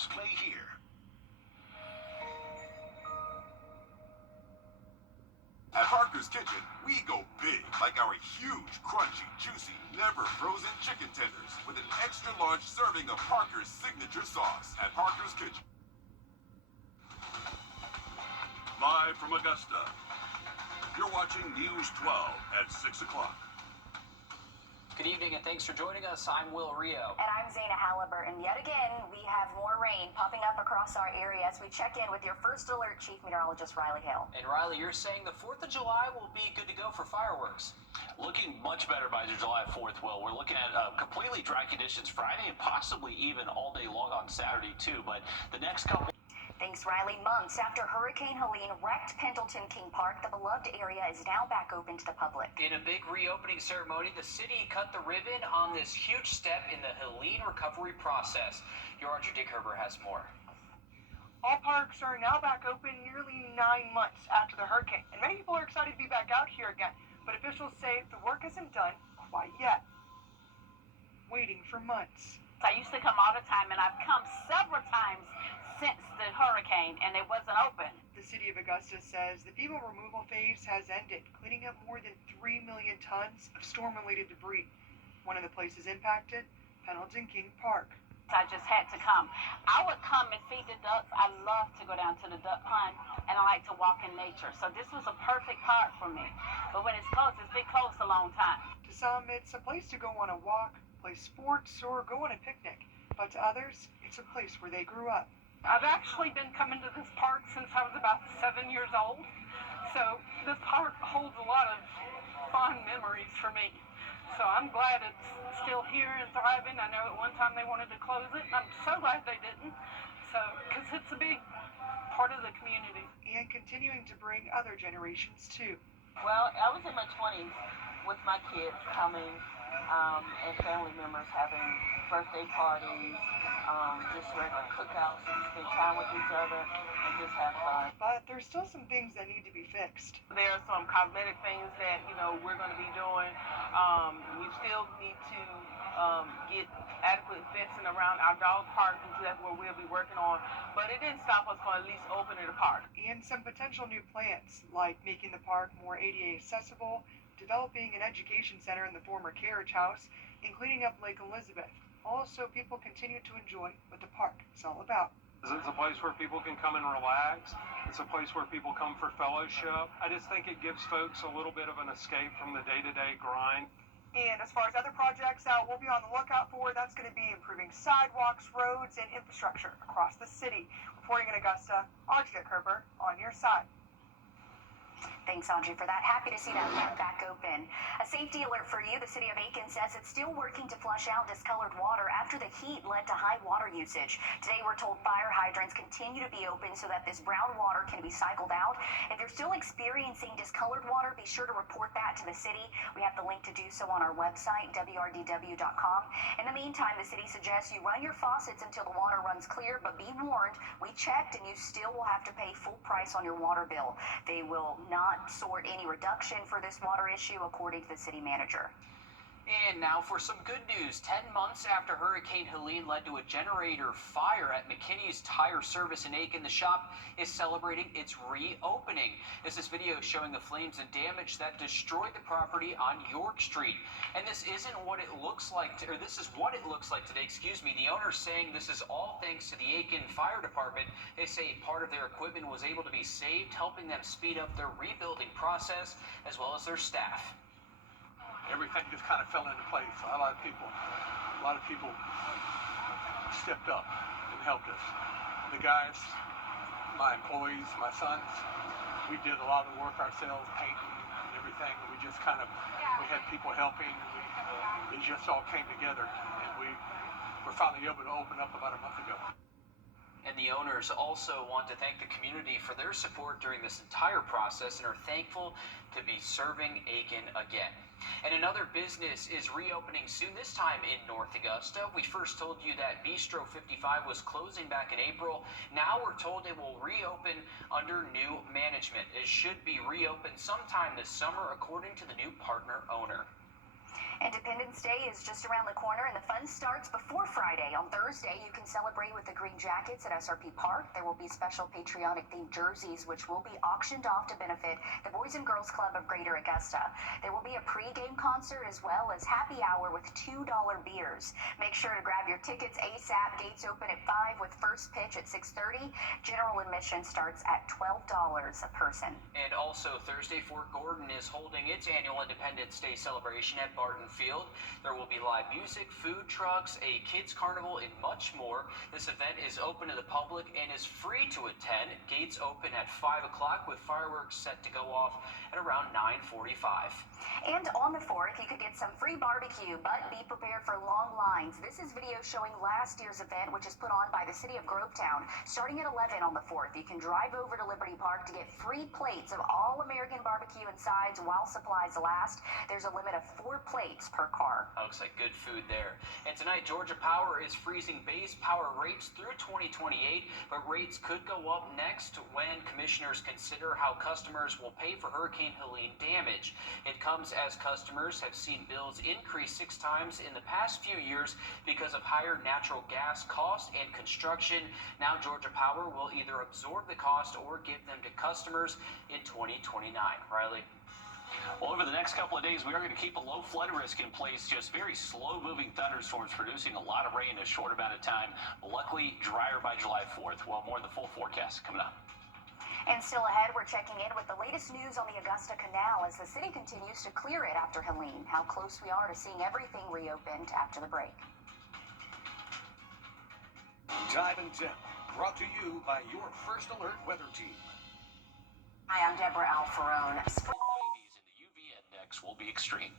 games play here. At Parker's Kitchen, we go big, like our huge, crunchy, juicy, never frozen chicken tenders with an extra large serving of Parker's signature sauce. At Parker's Kitchen. Live from Augusta, you're watching News 12 at 6 o'clock. Good evening and thanks for joining us. I'm Will Rio. And I'm Zaina Halliburton. Yet again, we have more rain popping up across our area as we check in with your first alert Chief Meteorologist Riley Hale. And Riley, you're saying the 4th of July will be good to go for fireworks. Looking much better by the July 4th, Will. We're looking at completely dry conditions Friday and possibly even all day long on Saturday too. But the next couple... Thanks, Riley. Months after Hurricane Helene wrecked Pendleton King Park, the beloved area is now back open to the public. In a big reopening ceremony, the city cut the ribbon on this huge step in the Helene recovery process. Your Wrdw has more. All parks are now back open nearly 9 months after the hurricane, and many people are excited to be back out here again. But officials say the work isn't done quite yet. Waiting for months. I used to come all the time, and I've come several times since the hurricane, and it wasn't open. The city of Augusta says the FEMA removal phase has ended, cleaning up more than 3 million tons of storm-related debris. One of the places impacted, Pendleton King Park. I just had to come. I would come and feed the ducks. I love to go down to the duck pond, and I like to walk in nature. So this was a perfect park for me. But when it's closed, it's been closed a long time. To some, it's a place to go on a walk, play sports, or go on a picnic. But to others, it's a place where they grew up. I've actually been coming to this park since I was about 7 years old, so this park holds a lot of fond memories for me. So I'm glad it's still here and thriving. I know at one time they wanted to close it, and I'm so glad they didn't, because it's a big part of the community. And continuing to bring other generations too. Well, I was in my 20s with my kids coming and family members having birthday parties, just regular cookouts and spend time with each other and just have fun. But there's still some things that need to be fixed. There are some cosmetic things that, we're going to be doing. We still need to get adequate fencing around our dog park, and that's where we'll be working on. But it didn't stop us from at least opening the park. And some potential new plans, like making the park more ADA accessible, developing an education center in the former carriage house, and cleaning up Lake Elizabeth. Also, people continue to enjoy what the park is all about. It's a place where people can come and relax. It's a place where people come for fellowship. I just think it gives folks a little bit of an escape from the day-to-day grind. And as far as other projects we'll be on the lookout for, that's going to be improving sidewalks, roads, and infrastructure across the city. Reporting in Augusta, Wrdw on your side. Thanks, Audrey, for that. Happy to see that park back open. A safety alert for you. The city of Aiken says it's still working to flush out discolored water after the heat led to high water usage. Today, we're told fire hydrants continue to be open so that this brown water can be cycled out. If you're still experiencing discolored water, be sure to report that to the city. We have the link to do so on our website, wrdw.com. In the meantime, the city suggests you run your faucets until the water runs clear, but be warned, we checked and you still will have to pay full price on your water bill. They will not sort any reduction for this water issue, according to the city manager. And now for some good news. 10 months after Hurricane Helene led to a generator fire at McKinney's Tire Service in Aiken, the shop is celebrating its reopening. This is video showing the flames and damage that destroyed the property on York Street. And this isn't what it looks like, or this is what it looks like today, excuse me. The owner's saying this is all thanks to the Aiken Fire Department. They say part of their equipment was able to be saved, helping them speed up their rebuilding process, as well as their staff. Everything just kind of fell into place. A lot of people stepped up and helped us. The guys, my employees, my sons, we did a lot of the work ourselves, painting and everything. We just we had people helping. It just all came together, and we were finally able to open up about a month ago. And the owners also want to thank the community for their support during this entire process and are thankful to be serving Aiken again. And another business is reopening soon, this time in North Augusta. We first told you that Bistro 55 was closing back in April. Now we're told it will reopen under new management. It should be reopened sometime this summer, according to the new partner owner. Independence Day is just around the corner, and the fun starts before Friday. On Thursday, you can celebrate with the Green Jackets at SRP Park. There will be special patriotic-themed jerseys, which will be auctioned off to benefit the Boys and Girls Club of Greater Augusta. There will be a pre-game concert as well as happy hour with $2 beers. Make sure to grab your tickets ASAP. Gates open at 5 with first pitch at 6:30. General admission starts at $12 a person. And also Thursday, Fort Gordon is holding its annual Independence Day celebration at Barton Field. There will be live music, food trucks, a kids carnival, and much more. This event is open to the public and is free to attend. Gates open at 5 o'clock with fireworks set to go off at around 9:45. And on the 4th, you could get some free barbecue, but be prepared for long lines. This is video showing last year's event, which is put on by the city of Grovetown. Starting at 11 on the 4th, you can drive over to Liberty Park to get free plates of all American barbecue and sides while supplies last. There's a limit of 4 plates per car. Looks like good food there. And tonight, Georgia Power is freezing base power rates through 2028, but rates could go up next when commissioners consider how customers will pay for Hurricane Helene damage. It comes as customers have seen bills increase 6 times in the past few years because of higher natural gas costs and construction. Now Georgia Power will either absorb the cost or give them to customers in 2029. Riley? Well, over the next couple of days, we are going to keep a low flood risk in place. Just very slow-moving thunderstorms producing a lot of rain in a short amount of time. Luckily, drier by July 4th. Well, more in the full forecast coming up. And still ahead, we're checking in with the latest news on the Augusta Canal as the city continues to clear it after Helene. How close we are to seeing everything reopened after the break. Time and Temp, brought to you by your First Alert weather team. Hi, I'm Deborah Alfarone. 90s and the UV index will be extreme.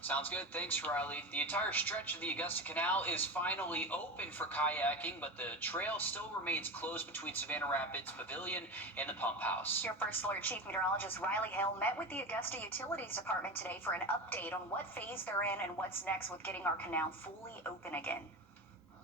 Sounds good. Thanks, Riley. The entire stretch of the Augusta Canal is finally open for kayaking, but the trail still remains closed between Savannah Rapids Pavilion and the Pump House. Your First Alert Chief Meteorologist Riley Hale met with the Augusta Utilities Department today for an update on what phase they're in and what's next with getting our canal fully open again.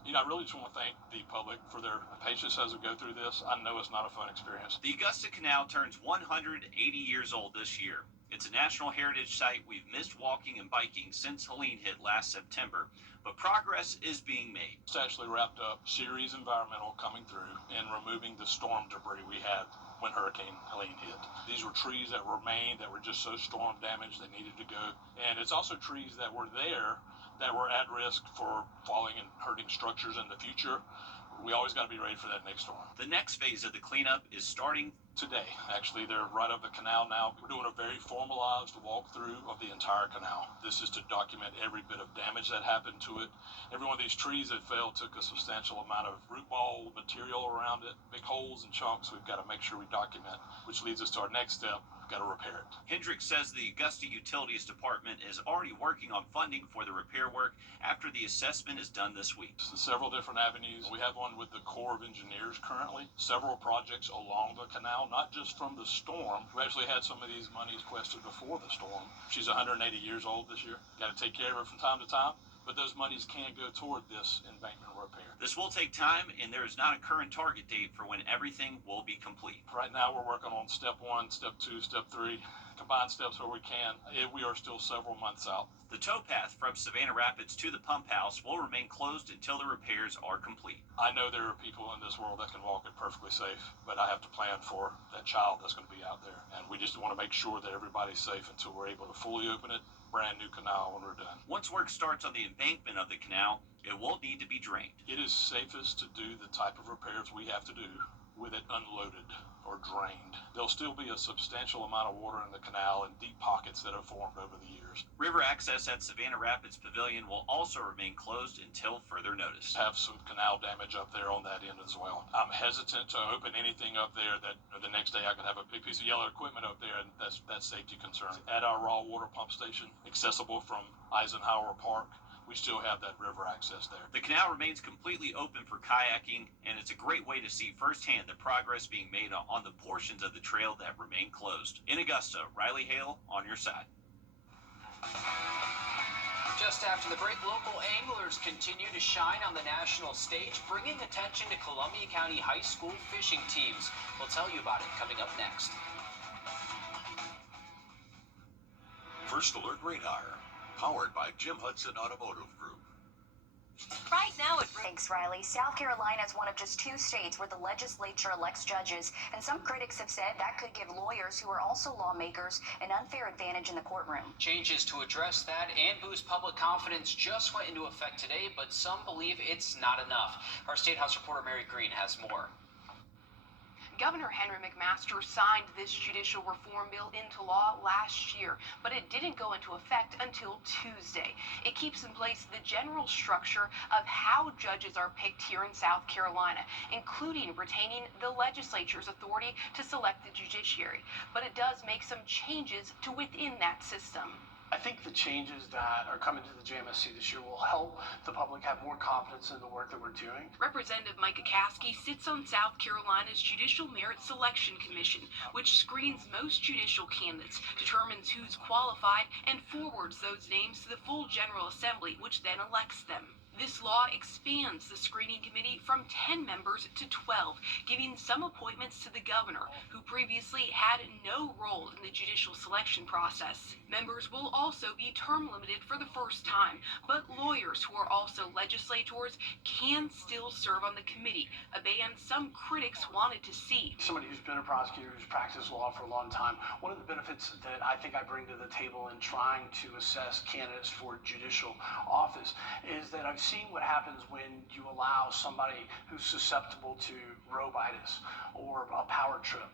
You know, I really just want to thank the public for their patience as we go through this. I know it's not a fun experience. The Augusta Canal turns 180 years old this year. It's a National Heritage Site we've missed walking and biking since Helene hit last September, but progress is being made. It's actually wrapped up Ceres Environmental coming through and removing the storm debris we had when Hurricane Helene hit. These were trees that remained that were just so storm damaged they needed to go. And it's also trees that were there that were at risk for falling and hurting structures in the future. We always got to be ready for that next storm. The next phase of the cleanup is starting today. Actually, they're right up the canal now. We're doing a very formalized walkthrough of the entire canal. This is to document every bit of damage that happened to it. Every one of these trees that fell took a substantial amount of root ball material around it, big holes and chunks. We've got to make sure we document, which leads us to our next step. We've got to repair it. Hendricks says the Augusta Utilities Department is already working on funding for the repair work after the assessment is done this week. Several different avenues. We have one with the Corps of Engineers currently. Several projects along the canal, not just from the storm. We actually had some of these monies requested before the storm. She's 180 years old this year. Got to take care of her from time to time. But those monies can go toward this embankment repair. This will take time, and there is not a current target date for when everything will be complete. Right now, we're working on step 1, step 2, step 3, combined steps where we can. We are still several months out. The towpath from Savannah Rapids to the pump house will remain closed until the repairs are complete. I know there are people in this world that can walk it perfectly safe, but I have to plan for that child that's going to be out there. And we just want to make sure that everybody's safe until we're able to fully open it. Brand new canal when we're done. Once work starts on the embankment of the canal, it will need to be drained. It is safest to do the type of repairs we have to do with it unloaded or drained. There'll still be a substantial amount of water in the canal and deep pockets that have formed over the years. River access at Savannah Rapids Pavilion will also remain closed until further notice. Have some canal damage up there on that end as well. I'm hesitant to open anything up there that the next day I could have a big piece of yellow equipment up there, and that's safety concern. At our raw water pump station, accessible from Eisenhower Park, we still have that river access there. The canal remains completely open for kayaking, and it's a great way to see firsthand the progress being made on the portions of the trail that remain closed. In Augusta, Riley Hale on your side. Just after the break, local anglers continue to shine on the national stage, bringing attention to Columbia County high school fishing teams. We'll tell you about it coming up next. First Alert Radar. Powered by Jim Hudson Automotive Group. Right now, thanks, Riley. South Carolina is one of just 2 states where the legislature elects judges, and some critics have said that could give lawyers who are also lawmakers an unfair advantage in the courtroom. Changes to address that and boost public confidence just went into effect today, but some believe it's not enough. Our State House reporter Mary Green has more. Governor Henry McMaster signed this judicial reform bill into law last year, but it didn't go into effect until Tuesday. It keeps in place the general structure of how judges are picked here in South Carolina, including retaining the legislature's authority to select the judiciary. But it does make some changes to within that system. I think the changes that are coming to the JMSC this year will help the public have more confidence in the work that we're doing. Representative Micah Caskey sits on South Carolina's Judicial Merit Selection Commission, which screens most judicial candidates, determines who's qualified, and forwards those names to the full General Assembly, which then elects them. This law expands the screening committee from 10 members to 12, giving some appointments to the governor, who previously had no role in the judicial selection process. Members will also be term limited for the first time, but lawyers who are also legislators can still serve on the committee, a ban some critics wanted to see. Somebody who's been a prosecutor, who's practiced law for a long time, one of the benefits that I think I bring to the table in trying to assess candidates for judicial office is that I've seen what happens when you allow somebody who's susceptible to robitis or a power trip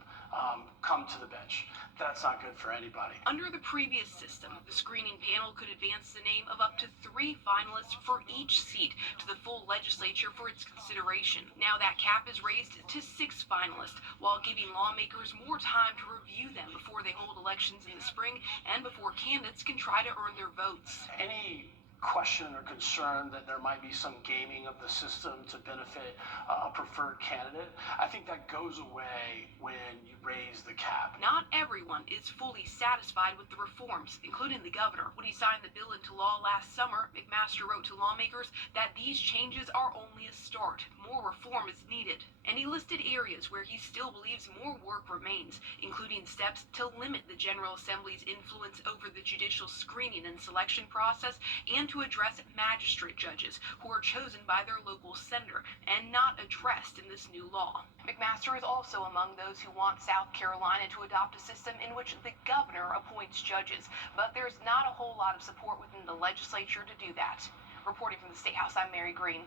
come to the bench. That's not good for anybody. Under the previous system, the screening panel could advance the name of up to 3 finalists for each seat to the full legislature for its consideration. Now that cap is raised to 6 finalists, while giving lawmakers more time to review them before they hold elections in the spring and before candidates can try to earn their votes. Any question or concern that there might be some gaming of the system to benefit a preferred candidate, I think that goes away when you raise the cap. Not everyone is fully satisfied with the reforms, including the governor. When he signed the bill into law last summer, McMaster wrote to lawmakers that these changes are only a start. More reform is needed. And he listed areas where he still believes more work remains, including steps to limit the General Assembly's influence over the judicial screening and selection process, and to address magistrate judges who are chosen by their local senator and not addressed in this new law. McMaster is also among those who want South Carolina to adopt a system in which the governor appoints judges, but there's not a whole lot of support within the legislature to do that. Reporting from the State House, I'm Mary Green.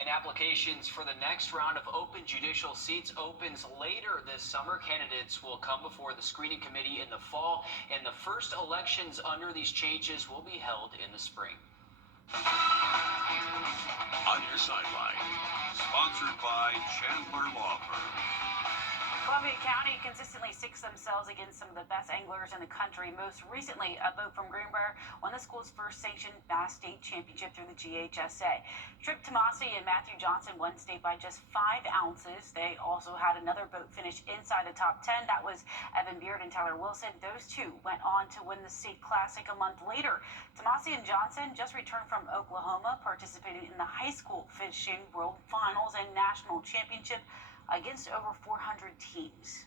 And applications for the next round of open judicial seats opens later this summer. Candidates will come before the screening committee in the fall, and the first elections under these changes will be held in the spring. On your sideline. Sponsored by Chandler Law Firm. Columbia County consistently sticks themselves against some of the best anglers in the country. Most recently, a boat from Greenbrier won the school's first sanctioned Bass State Championship through the GHSA. Trip Tomasi and Matthew Johnson won state by just 5 ounces. They also had another boat finish inside the top 10. That was Evan Beard and Tyler Wilson. Those two went on to win the state classic a month later. Tomasi and Johnson just returned from Oklahoma, participating in the high school fishing world finals and national championship against over 400 teams.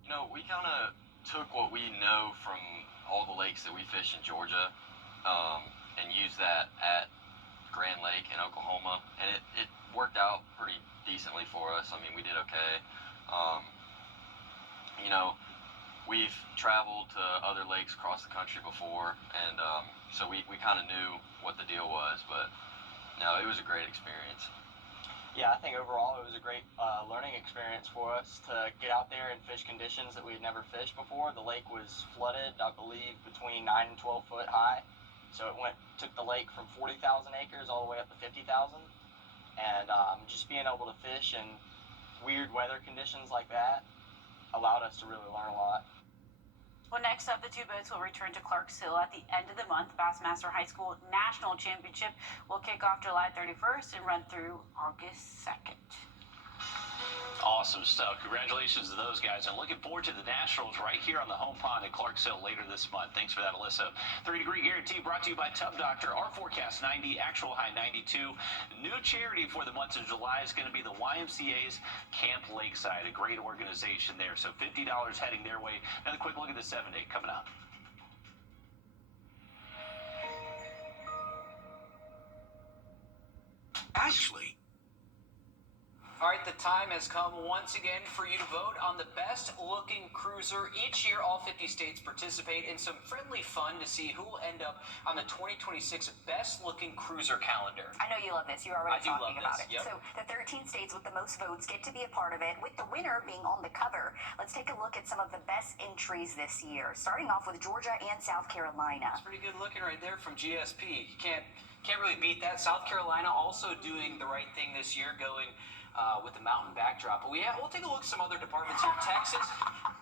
You know, we kind of took what we know from all the lakes that we fish in Georgia and used that at Grand Lake in Oklahoma, and it worked out pretty decently for us. I mean, we did okay. You know, we've traveled to other lakes across the country before, and so we kind of knew what the deal was, but no, it was a great experience. Yeah, I think overall it was a great learning experience for us to get out there and fish conditions that we had never fished before. The lake was flooded, I believe, between 9 and 12 foot high. So it took the lake from 40,000 acres all the way up to 50,000. And just being able to fish in weird weather conditions like that allowed us to really learn a lot. Well, next up, the 2 boats will return to Clarksville at the end of the month. Bassmaster High School National Championship will kick off July 31st and run through August 2nd. Awesome stuff. Congratulations to those guys. And looking forward to the Nationals right here on the home pond in Clarksville later this month. Thanks for that, Alyssa. 3-degree guarantee brought to you by Tub Doctor. Our forecast 90, actual high 92. New charity for the month of July is going to be the YMCA's Camp Lakeside, a great organization there. So $50 heading their way. Another quick look at the 7-day coming up. Actually, All right, the time has come once again for you to vote on the best looking cruiser. Each year, all 50 states participate in some friendly fun to see who will end up on the 2026 best looking cruiser calendar. I know you love this. You're already talking about it. Yep. So the 13 states with the most votes get to be a part of it, with the winner being on the cover. Let's take a look at some of the best entries this year, starting off with Georgia and South Carolina. It's pretty good looking right there from GSP. You can't really beat that. South Carolina also doing the right thing this year, going with the mountain backdrop. But we'll take a look at some other departments here. Texas,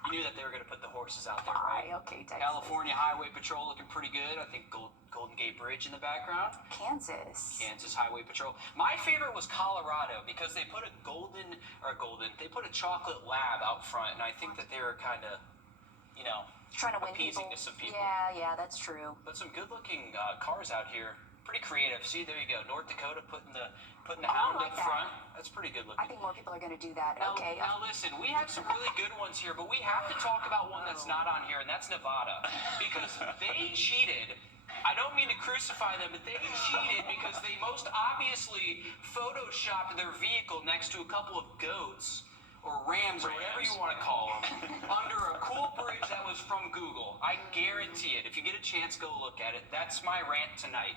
you knew that they were going to put the horses out there, right? Okay, Texas. California Highway Patrol looking pretty good. I think Golden Gate Bridge in the background. Kansas Highway Patrol. My favorite was Colorado because they put they put a chocolate lab out front, and I think that they were kind of, trying to win appeasing people. to some people. Yeah, that's true. But some good-looking cars out here. Pretty creative. See, there you go. North Dakota putting the I hound like up that. front. That's pretty good looking. I think more people are going to do that. Now, Okay. Now listen, we have some really good ones here, but we have to talk about one that's not on here, and that's Nevada, because they cheated. I don't mean to crucify them, but they cheated because they most obviously photoshopped their vehicle next to a couple of goats or rams or whatever you want to call them under a cool bridge that was from Google. I guarantee it. If you get a chance, go look at it. That's my rant tonight.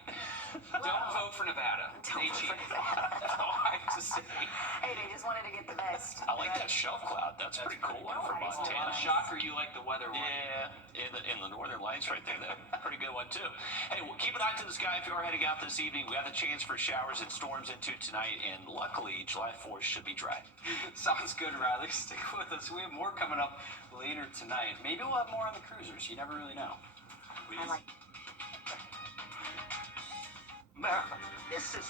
Don't vote for Nevada. They cheated. That's all I have to say. Hey, they just wanted to get the best. I like that shelf cloud. That's pretty cool one for Montana. Shocker, you like the weather one. Yeah, in the northern lights right there. That pretty good one too. Hey, well, keep an eye to the sky if you are heading out this evening. We have a chance for showers and storms into tonight, and luckily July 4th should be dry. Sounds good, Riley. Stick with us. We have more coming up later tonight. Maybe we'll have more on the cruisers. You never really know. I like America, this is